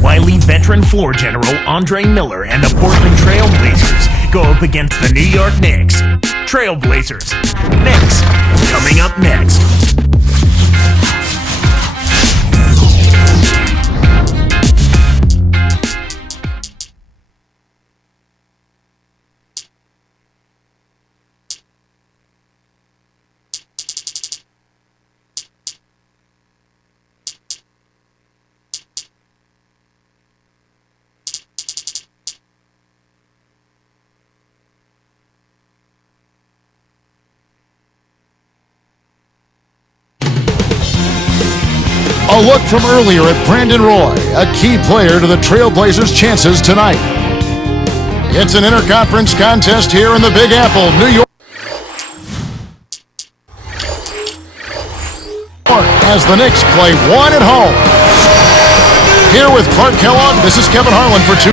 wily veteran floor general Andre Miller and the Portland Trail Blazers go up against the New York Knicks. Trailblazers, Knicks, coming up next. A look from earlier at Brandon Roy, a key player to the Trailblazers' chances tonight. It's an interconference contest here in the Big Apple, New York. As the Knicks play one at home. Here with Clark Kellogg, this is Kevin Harlan for two.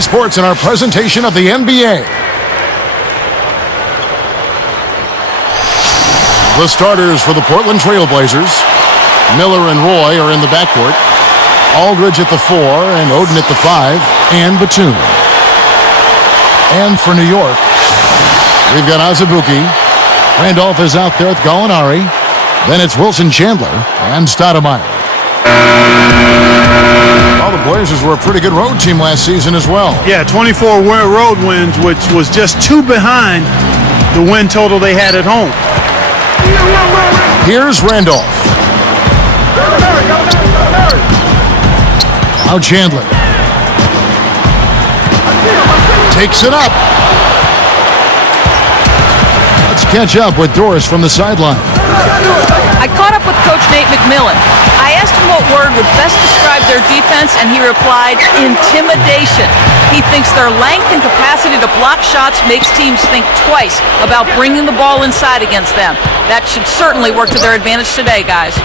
Sports in our presentation of the NBA. The starters for the Portland Trailblazers. Miller and Roy are in the backcourt. Aldridge at the 4 and Oden at the 5 and Batum. And for New York, we've got Azubuike. Randolph is out there with Gallinari. Then it's Wilson Chandler and Stoudemire. Well, the Blazers were a pretty good road team last season as well. Yeah, 24 road wins, which was just 2 behind the win total they had at home. Here's Randolph. Now Chandler. Takes it up. Let's catch up with Doris from the sideline. I caught up with Coach Nate McMillan. I asked him what word would best describe their defense, and he replied, intimidation. He thinks their length and capacity to block shots makes teams think twice about bringing the ball inside against them. That should certainly work to their advantage today, guys.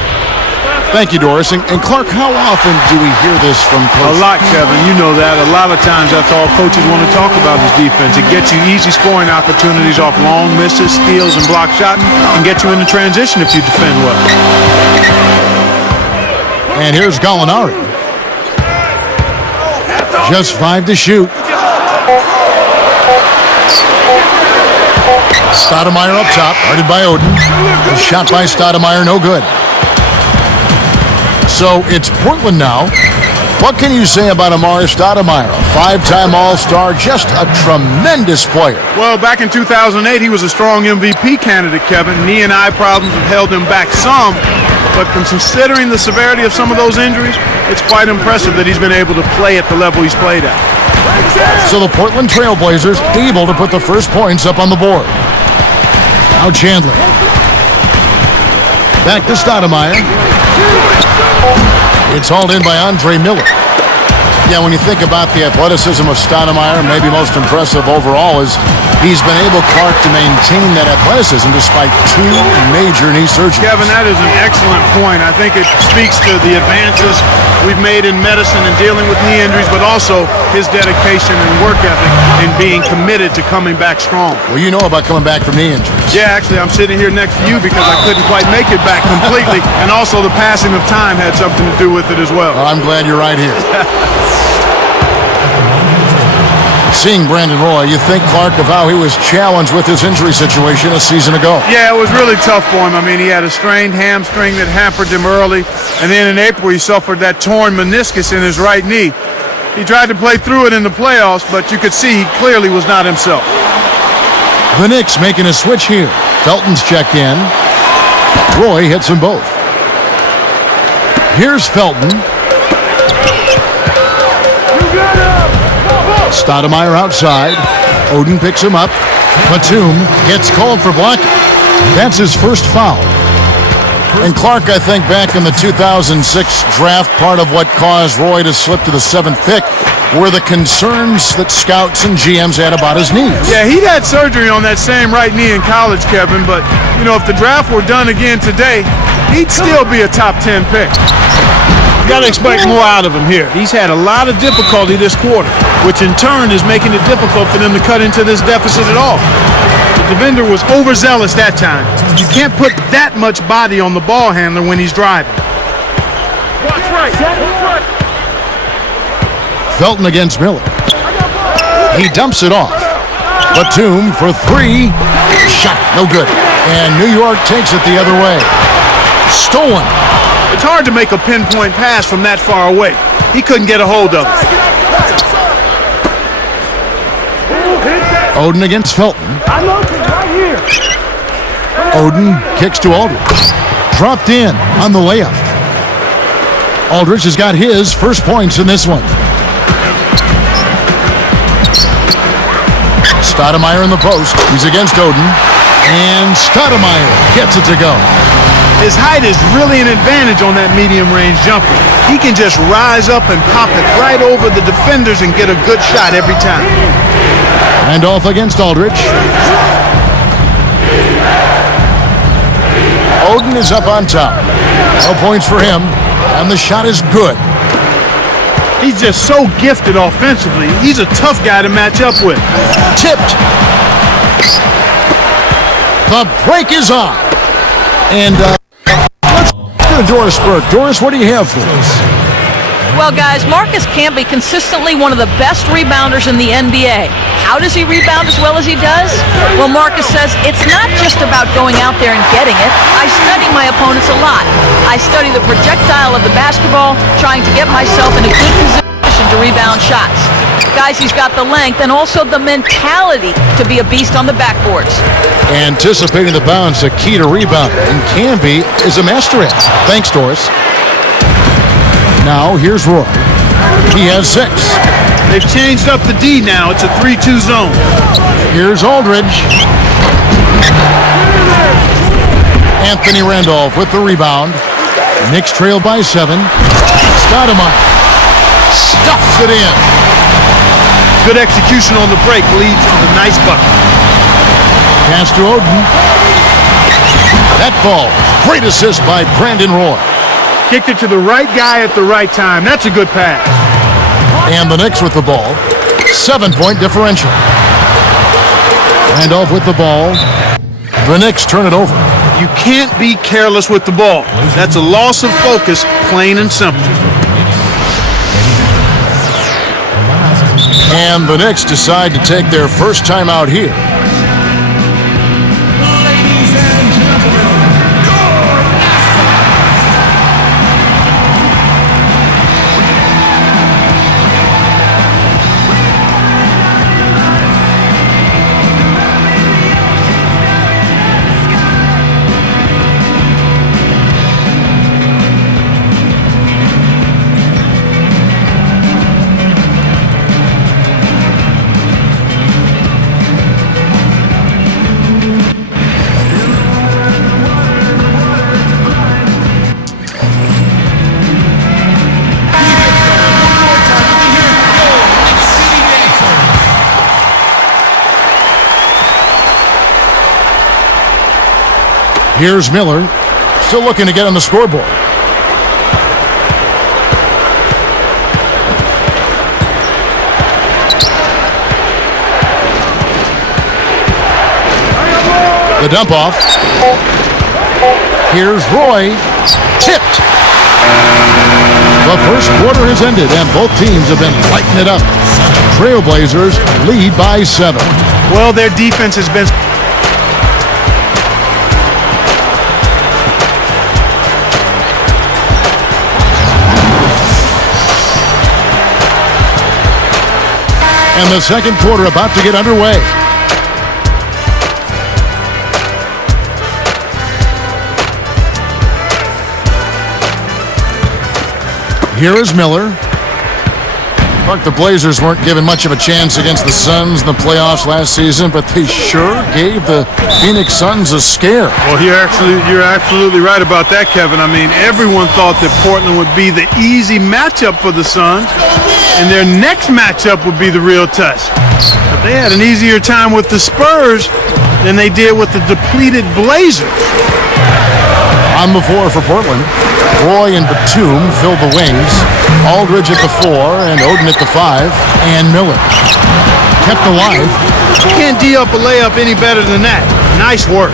Thank you, Doris. And Clark, how often do we hear this from coaches? A lot, Kevin. You know that. A lot of times that's all coaches want to talk about is defense. It gets you easy scoring opportunities off long misses, steals, and block shots, and get you into transition if you defend well. And here's Gallinari. Just 5 to shoot. Stoudemire up top, guarded by Oden. A shot by Stoudemire, no good. So it's Portland now. What can you say about Amari Stoudemire? A 5-time All-Star, just a tremendous player. Well, back in 2008, he was a strong MVP candidate, Kevin. Knee and eye problems have held him back some, but considering the severity of some of those injuries, it's quite impressive that he's been able to play at the level he's played at. So the Portland Trailblazers able to put the first points up on the board. Now Chandler. Back to Stoudemire. It's hauled in by Andre Miller. Yeah, when you think about the athleticism of Stoudemire, maybe most impressive overall is he's been able, Clark, to maintain that athleticism despite 2 major knee surgeries. Kevin, that is an excellent point. I think it speaks to the advances we've made in medicine and dealing with knee injuries, but also his dedication and work ethic in being committed to coming back strong. Well, you know about coming back from knee injuries. Yeah, actually, I'm sitting here next to you because I couldn't quite make it back completely, and also the passing of time had something to do with it as well. Well, I'm glad you're right here. Seeing Brandon Roy, you think, Clark, of how he was challenged with his injury situation a season ago. Yeah, it was really tough for him. I mean, he had a strained hamstring that hampered him early, and then in April he suffered that torn meniscus in his right knee. He tried to play through it in the playoffs, but you could see he clearly was not himself. The Knicks making a switch here. Felton's checked in. Roy hits them both. Here's Felton. Stoudemire outside. Oden picks him up. Batum gets called for blocking. That's his first foul. And Clark, I think, back in the 2006 draft, part of what caused Roy to slip to the 7th pick were the concerns that scouts and GMs had about his knees. Yeah, he'd had surgery on that same right knee in college, Kevin, but, you know, if the draft were done again today, he'd still be a top 10 pick. You got to expect more out of him here. He's had a lot of difficulty this quarter, which in turn is making it difficult for them to cut into this deficit at all. The defender was overzealous that time. You can't put that much body on the ball handler when he's driving. Watch right. Felton against Miller. He dumps it off. Batum for three. Shot, no good. And New York takes it the other way. Stolen. It's hard to make a pinpoint pass from that far away. He couldn't get a hold of it. Oden against Felton. Oden kicks to Aldridge. Dropped in on the layup. Aldridge has got his first points in this one. Stoudemire in the post. He's against Oden. And Stoudemire gets it to go. His height is really an advantage on that medium-range jumper. He can just rise up and pop it right over the defenders and get a good shot every time. Randolph against Aldridge. Oden is up on top. No points for him, and the shot is good. He's just so gifted offensively. He's a tough guy to match up with. Tipped. The break is on. And let's go to Doris Burke. Doris, what do you have for us? Well, guys, Marcus Camby consistently one of the best rebounders in the NBA. How does he rebound as well as he does? Well, Marcus says it's not just about going out there and getting it. I study my opponents a lot. I study the projectile of the basketball, trying to get myself in a good position to rebound shots. Guys, he's got the length and also the mentality to be a beast on the backboards. Anticipating the bounce, a key to rebounding, and Camby is a master at it. Thanks, Doris. Now, here's Roy. He has 6. They've changed up the D now. It's a 3-2 zone. Here's Aldridge. Anthony Randolph with the rebound. Knicks trail by 7. Stoudemire stuffs it in. Good execution on the break leads to the nice bucket. Pass to Oden. That ball. Great assist by Brandon Roy. Kicked it to the right guy at the right time. That's a good pass. And the Knicks with the ball. 7-point differential. Randolph with the ball. The Knicks turn it over. You can't be careless with the ball. That's a loss of focus, plain and simple. And the Knicks decide to take their first time out here. Here's Miller, still looking to get on the scoreboard. The dump off. Here's Roy, tipped. The first quarter has ended and both teams have been lighting it up. Trailblazers lead by 7. Well, their defense has been... And the second quarter about to get underway. Here is Miller. Look, the Blazers weren't given much of a chance against the Suns in the playoffs last season, but they sure gave the Phoenix Suns a scare. Well, you're absolutely right about that, Kevin. I mean, everyone thought that Portland would be the easy matchup for the Suns. And their next matchup would be the real test. But they had an easier time with the Spurs than they did with the depleted Blazers. On the floor for Portland, Roy and Batum filled the wings. Aldridge at the 4 and Oden at the 5, and Miller kept alive. Can't D up a layup any better than that. Nice work.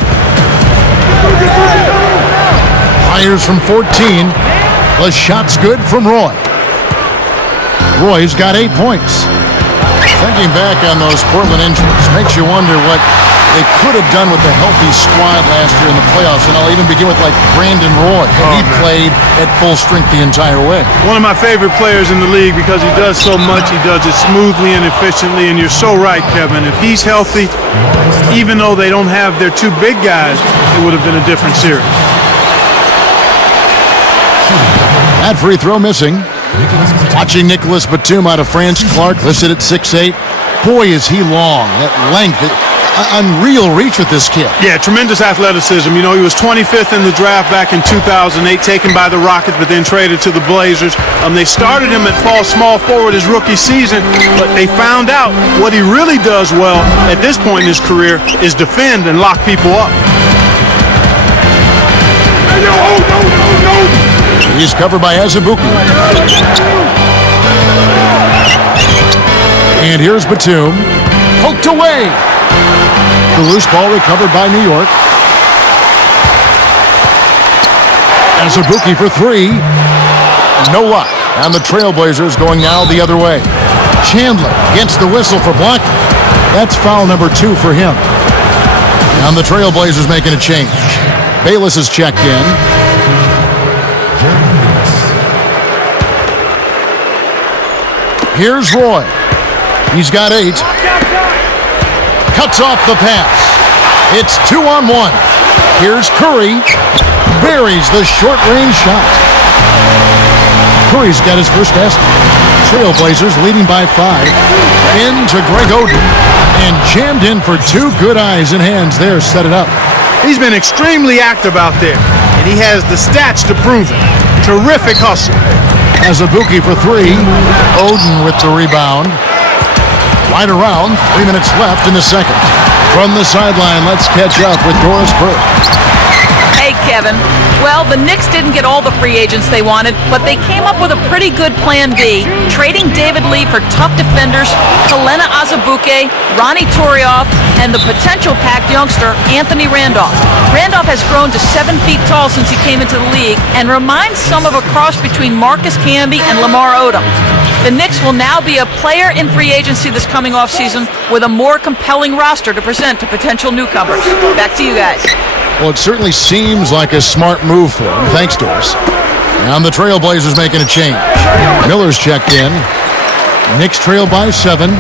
Fires from 14. The shot's good from Roy. Roy's got 8 points. Thinking back on those Portland injuries makes you wonder what they could have done with the healthy squad last year in the playoffs. And I'll even begin with like Brandon Roy. He played at full strength the entire way. One of my favorite players in the league because he does so much. He does it smoothly and efficiently. And you're so right, Kevin. If he's healthy, even though they don't have their 2 big guys, it would have been a different series. That free throw missing. Watching Nicholas Batum out of France. Clark listed at 6'8". Boy, is he long. That length. Unreal reach with this kid. Yeah, tremendous athleticism. You know, he was 25th in the draft back in 2008, taken by the Rockets, but then traded to the Blazers. They started him at small forward his rookie season, but they found out what he really does well at this point in his career is defend and lock people up. He's covered by Azubuike. And here's Batum. Poked away. The loose ball recovered by New York. Azubuike for 3. No luck. And the Trailblazers going now the other way. Chandler gets the whistle for blocking. That's foul number 2 for him. And the Trailblazers making a change. Bayless is checked in. Here's Roy. He's got 8. Cuts off the pass. It's 2-on-1. Here's Curry. Buries the short-range shot. Curry's got his first basket. Trailblazers leading by 5. Into Greg Oden. And jammed in for 2 good eyes and hands there. Set it up. He's been extremely active out there, and he has the stats to prove it. Terrific hustle. Azubuike for 3. Oden with the rebound. Right around, 3 minutes left in the second. From the sideline, let's catch up with Doris Burke. Hey, Kevin. Well, the Knicks didn't get all the free agents they wanted, but they came up with a pretty good plan B, trading David Lee for tough defenders, Kelena Azubuike, Ronnie Torioff, and the potential packed youngster, Anthony Randolph. Randolph has grown to 7 feet tall since he came into the league and reminds some of a cross between Marcus Camby and Lamar Odom. The Knicks will now be a player in free agency this coming offseason with a more compelling roster to present to potential newcomers. Back to you guys. Well, it certainly seems like a smart move for him. Thanks, Doris. And the Trailblazers making a change. Miller's checked in. Knicks trail by 7.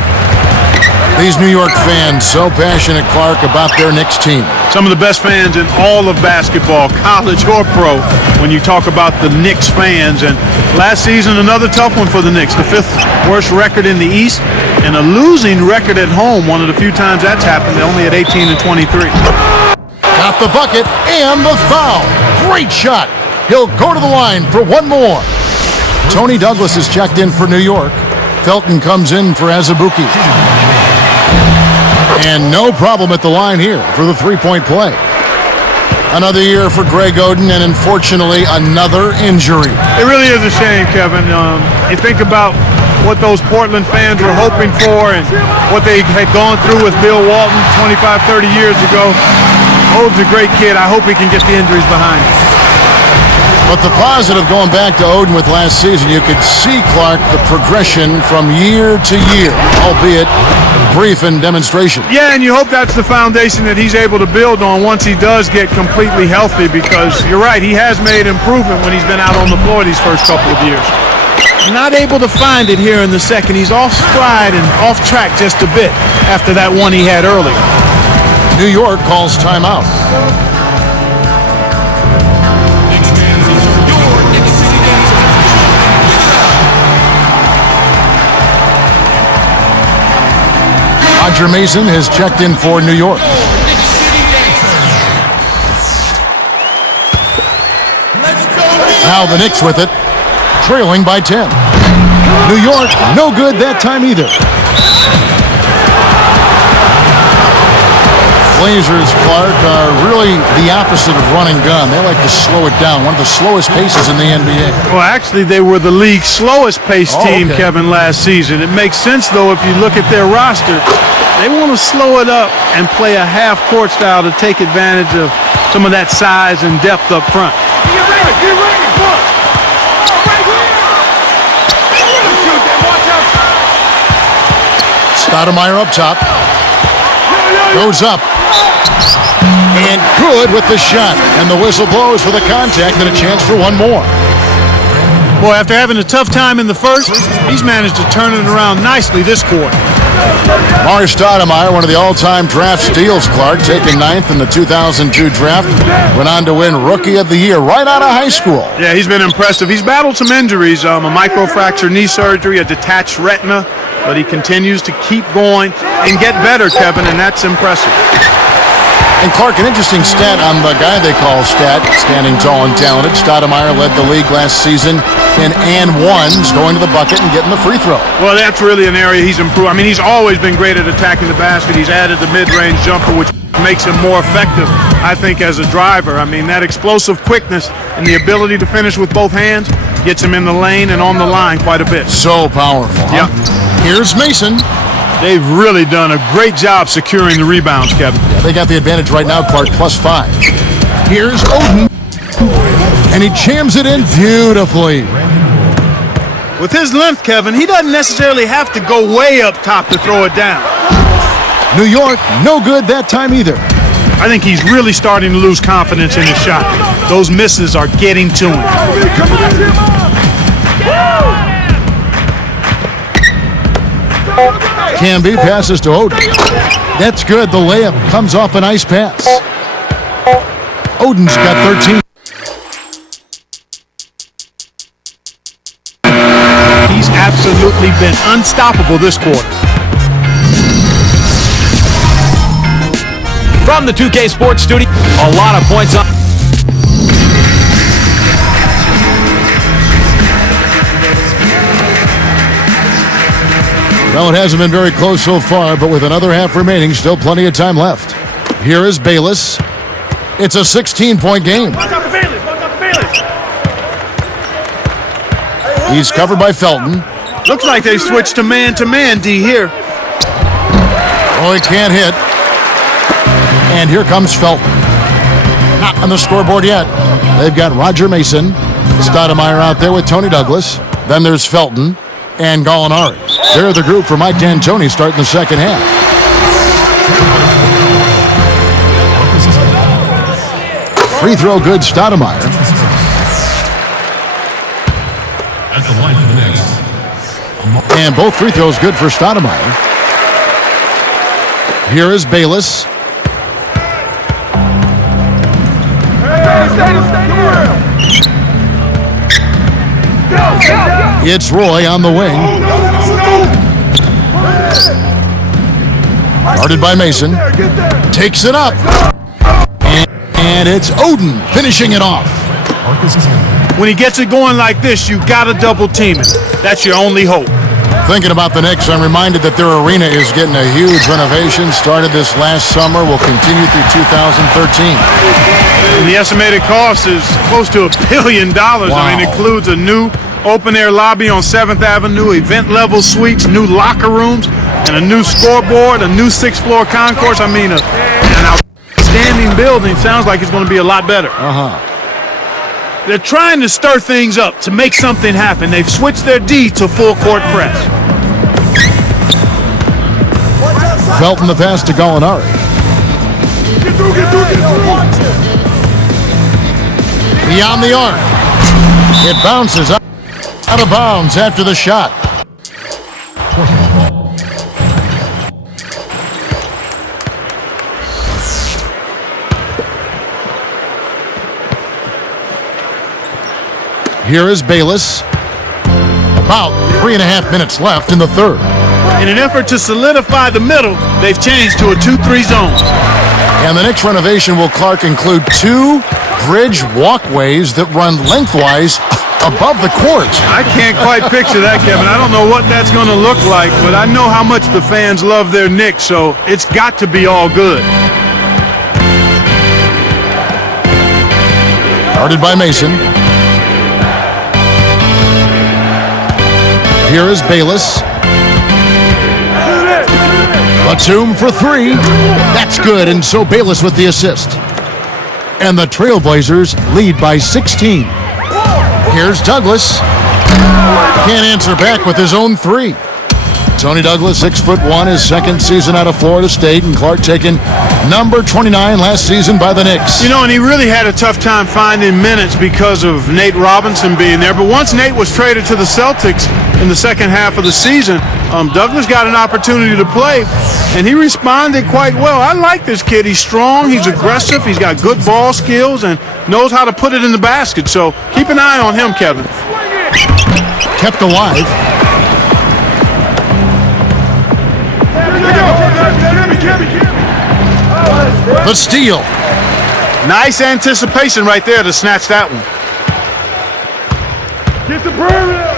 These New York fans so passionate, Clark, about their Knicks team. Some of the best fans in all of basketball, college or pro, when you talk about the Knicks fans. And last season, another tough one for the Knicks. The 5th worst record in the East and a losing record at home. One of the few times that's happened, only at 18-23. Got the bucket and the foul. Great shot. He'll go to the line for one more. Tony Douglas is checked in for New York. Felton comes in for Azubuike. And no problem at the line here for the three-point play. Another year for Greg Oden, and unfortunately, another injury. It really is a shame, Kevin. You think about what those Portland fans were hoping for and what they had gone through with Bill Walton 25, 30 years ago. Oden's a great kid. I hope he can get the injuries behind him. But the positive going back to Oden with last season, you could see, Clark, the progression from year to year, albeit brief in demonstration. Yeah, and you hope that's the foundation that he's able to build on once he does get completely healthy, because you're right, he has made improvement when he's been out on the floor these first couple of years. Not able to find it here in the second. He's off stride and off track just a bit after that one he had earlier. New York calls timeout. Roger Mason has checked in for New York. Now the Knicks with it, trailing by 10. New York, no good that time either. Blazers, Clark, are really the opposite of run and gun. They like to slow it down. One of the slowest paces in the NBA. Well, actually, they were the league's slowest paced team, okay. Kevin, last season. It makes sense, though, if you look at their roster. They want to slow it up and play a half-court style to take advantage of some of that size and depth up front. Get ready, boy. Right here. Shoot them, watch out. Stoudemire up top. Goes up. And good with the shot. And the whistle blows for the contact and a chance for one more. Boy, after having a tough time in the first, he's managed to turn it around nicely this quarter. Mark Stoudemire, one of the all-time draft steals, Clark, taken 9th in the 2002 draft, went on to win Rookie of the Year right out of high school. Yeah, he's been impressive. He's battled some injuries, a microfracture knee surgery, a detached retina, but he continues to keep going and get better, Kevin, and that's impressive. And Clark, an interesting stat on the guy they call Stat, standing tall and talented. Stoudemire led the league last season in and ones, going to the bucket and getting the free throw. Well, that's really an area he's improved. I mean, he's always been great at attacking the basket. He's added the mid-range jumper, which makes him more effective, I think, as a driver. I mean, that explosive quickness and the ability to finish with both hands gets him in the lane and on the line quite a bit. So powerful, huh? Yep. Here's Mason. They've really done a great job securing the rebounds, Kevin. Yeah, they got the advantage right now, Clark, +5. Here's Oden. And he jams it in beautifully. With his length, Kevin, he doesn't necessarily have to go way up top to throw it down. New York, no good that time either. I think he's really starting to lose confidence in his shot. Those misses are getting to him. Camby passes to Oden. That's good. The layup comes off a nice pass. Oden's got 13. He's absolutely been unstoppable this quarter. From the 2K Sports Studio, a lot of points on. Well, it hasn't been very close so far, but with another half remaining, still plenty of time left. Here is Bayless. It's a 16-point game. He's covered by Felton. Looks like they switched to man-to-man, D, here. Oh, he can't hit. And here comes Felton. Not on the scoreboard yet. They've got Roger Mason, Stoudemire out there with Tony Douglas. Then there's Felton and Gallinari. They're the group for Mike D'Antoni starting the second half. Free throw good, Stoudemire. At the line for the Knicks. And both free throws good for Stoudemire. Here is Bayless. It's Roy on the wing. Guarded by Mason. Takes it up. And it's Oden finishing it off. When he gets it going like this, you got to double team it. That's your only hope. Thinking about the Knicks, I'm reminded that their arena is getting a huge renovation. Started this last summer, will continue through 2013. And the estimated cost is close to $1 billion. Wow. I mean, it includes a new open-air lobby on 7th Avenue, event-level suites, new locker rooms, and a new scoreboard, a new 6th-floor concourse. I mean, an outstanding building. Sounds like it's going to be a lot better. They're trying to stir things up to make something happen. They've switched their D to full-court press. Felton the pass to Gallinari. Beyond the arc. It bounces out of bounds after the shot. Here is Bayless. About 3.5 minutes left in the third. In an effort to solidify the middle, they've changed to a 2-3 zone. And the next renovation will, Clark, include 2 bridge walkways that run lengthwise above the court. I can't quite picture that, Kevin. I don't know what that's going to look like, but I know how much the fans love their Knicks, so it's got to be all good. Guarded by Mason. Here is Bayless. Batum for three. That's good, and so Bayless with the assist. And the Trailblazers lead by 16. Here's Douglas. Can't answer back with his own three. Tony Douglas, 6'1", his second season out of Florida State, and Clark taken number 29 last season by the Knicks. You know, and he really had a tough time finding minutes because of Nate Robinson being there. But once Nate was traded to the Celtics in the second half of the season, Douglas got an opportunity to play, and he responded quite well. I like this kid. He's strong, he's aggressive, he's got good ball skills, and knows how to put it in the basket. So keep an eye on him, Kevin. Kept alive. The steal. Nice anticipation right there to snatch that one. Get the perimeter.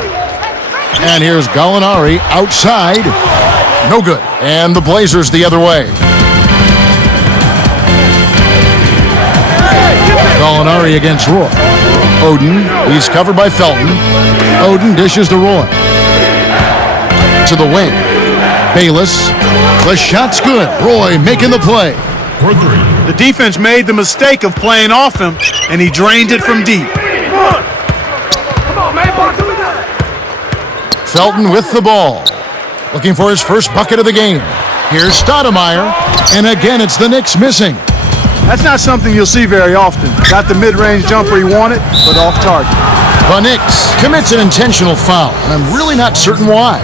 And here's Gallinari outside. No good. And the Blazers the other way. Gallinari against Roy. Oden, he's covered by Felton. Oden dishes to Roy. To the wing. Bayless. The shot's good. Roy making the play. For three. The defense made the mistake of playing off him, and he drained it from deep. Come on, man. Box him in. Felton with the ball. Looking for his first bucket of the game. Here's Stoudemire. And again, it's the Knicks missing. That's not something you'll see very often. Got the mid-range jumper he wanted, but off target. The Knicks commits an intentional foul, and I'm really not certain why.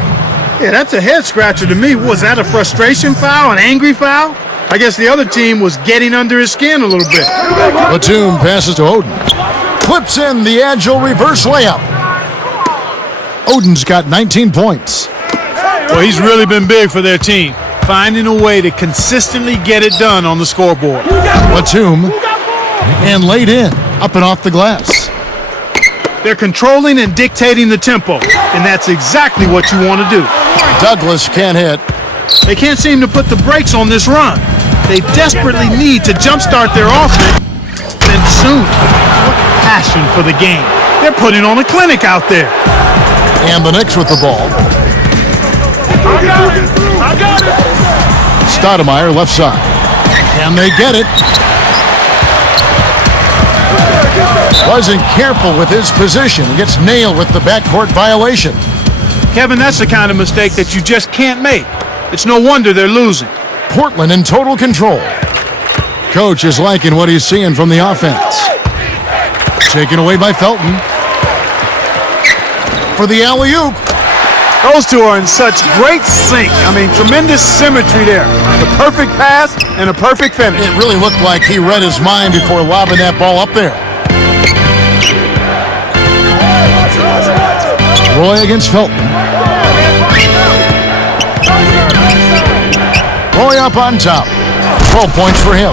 Yeah, that's a head-scratcher to me. Was that a frustration foul, an angry foul? I guess the other team was getting under his skin a little bit. Batum passes to Oden. Clips in the agile reverse layup. Oden's got 19 points. Well, he's really been big for their team, finding a way to consistently get it done on the scoreboard. Batum, and laid in, up and off the glass. They're controlling and dictating the tempo, and that's exactly what you want to do. Douglas can't hit. They can't seem to put the brakes on this run. They desperately need to jumpstart their offense, and soon. What passion for the game. They're putting on a clinic out there. And the Knicks with the ball. I got it. Stoudemire left side. Can they get it? Wasn't careful with his position. He gets nailed with the backcourt violation. Kevin, that's the kind of mistake that you just can't make. It's no wonder they're losing. Portland in total control. Coach is liking what he's seeing from the offense. Taken away by Felton. For the alley-oop. Those two are in such great sync. I mean, tremendous symmetry there. The perfect pass and a perfect finish. It really looked like he read his mind before lobbing that ball up there. Roy against Felton. Roy up on top. 12 points for him.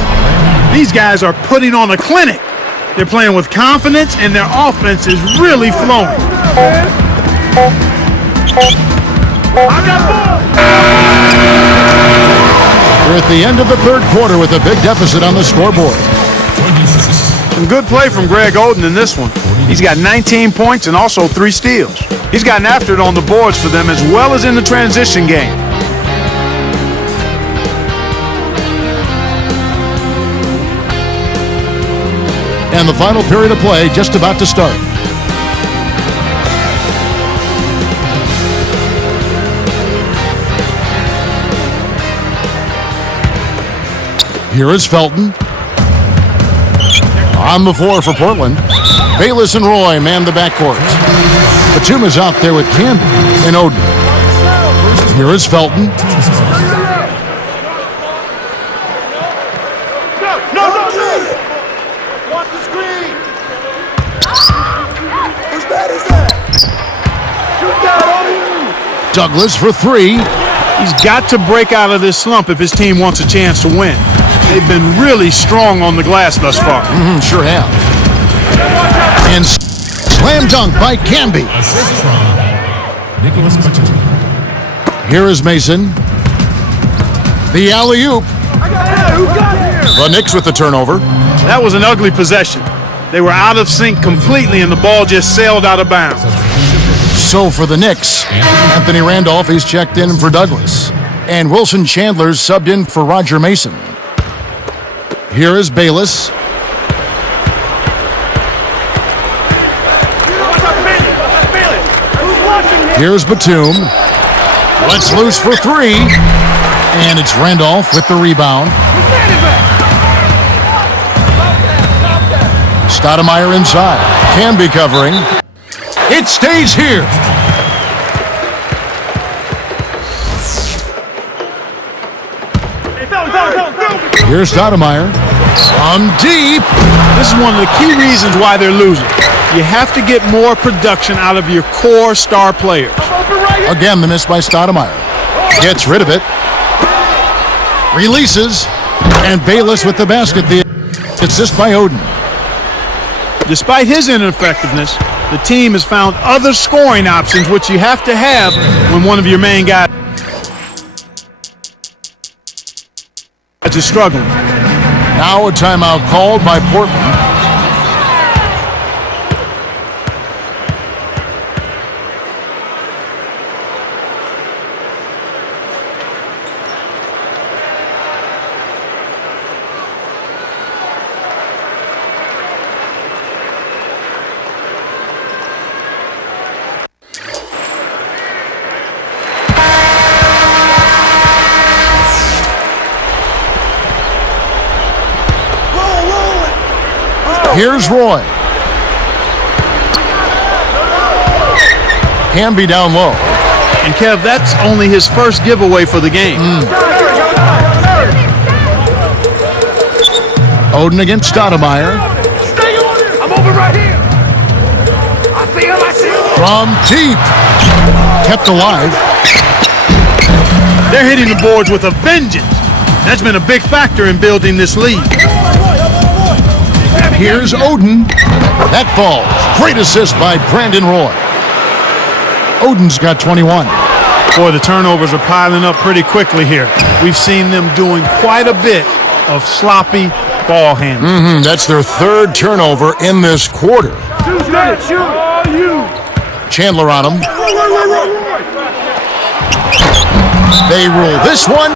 These guys are putting on a clinic. They're playing with confidence, and their offense is really flowing. We're at the end of the third quarter with a big deficit on the scoreboard. 26. Some good play from Greg Oden in this one. He's got 19 points and also 3 steals. He's gotten after it on the boards for them as well as in the transition game. And the final period of play just about to start. Here is Felton. On the floor for Portland. Bayless and Roy man the backcourt. Batum is out there with Camden and Oden. Here is Felton. No. Watch the screen. Whose bad is that? Shoot that. Douglas for three. He's got to break out of this slump if his team wants a chance to win. They've been really strong on the glass thus far. Sure have. And slam Slam dunk by Canby. Assist from Nicholas Batum. Here is Mason. The alley-oop. The Knicks with the turnover. That was an ugly possession. They were out of sync completely, and the ball just sailed out of bounds. So for the Knicks, Anthony Randolph is checked in for Douglas. And Wilson Chandler's subbed in for Roger Mason. Here is Bayless. Here's Batum. Let's loose for three. And it's Randolph with the rebound. Stoudemire inside. Canby covering. It stays here. Here's Stoudemire. From deep. This is one of the key reasons why they're losing. You have to get more production out of your core star players. Again, the miss by Stoudemire. Gets rid of it. Releases. And Bayless with the basket. The assist by Oden. Despite his ineffectiveness, the team has found other scoring options, which you have to have when one of your main guys is struggling. Now a timeout called by Portland. Here's Roy. Canby down low. And Kev, that's only his first giveaway for the game. Oden against Stoudemire. Stay on it. I'm over right here. I see him. From deep. Kept alive. They're hitting the boards with a vengeance. That's been a big factor in building this lead. Here's Oden. That falls. Great assist by Brandon Roy. Oden's got 21. Boy, the turnovers are piling up pretty quickly here. We've seen them doing quite a bit of sloppy ball handling. That's their third turnover in this quarter. Chandler on him. They rule this one